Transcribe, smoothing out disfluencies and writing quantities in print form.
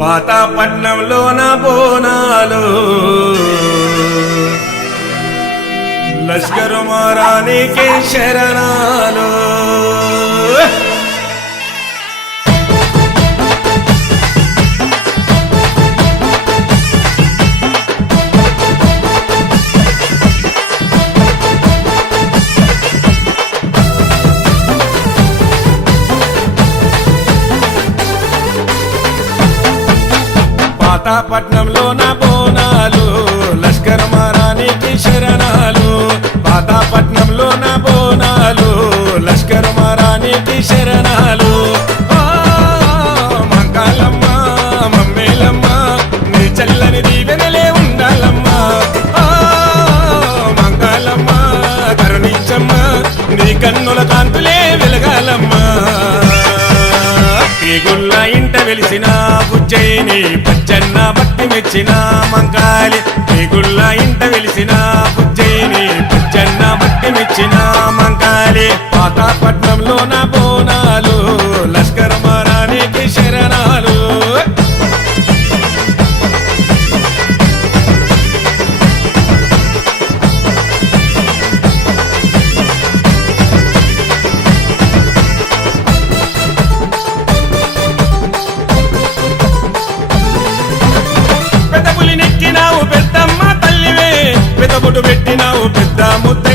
పాతాపట్నంలోన బోనాలు లష్కరు మారానికి శరణాలు పాతాపట్నంలోన బోనాలు లష్కర్ మారానికి శరణాలు పాతాపట్నంలోన బోనాలు లష్కర్ మారానికి శరణాలు మంకాలమ్మ మమ్మేలమ్మ నీ చల్లని దీవెనలే ఉండాలమ్మ మంకాలమ్మ కరుణించమ్మ నీ కన్నుల కాంతులే వెలగాలమ్మ ఈ గుల్ల ఇంట వెలిసిన బుజ్జయిని పచ్చన్న భక్తి మెచ్చిన మంకాలి ఈ గుల్ల ఇంట వెలిసిన బుజ్జయిని పచ్చన్న భక్తి మెచ్చిన మంకాలి పాతాపట్నంలోన బోనాలు లష్కర్ మారానికి శరణాలు పెద్దబులి నెక్కినావు పెద్దమ్మ తల్లివే పెద్దబుటు పెట్టినావు పెద్ద ముద్ద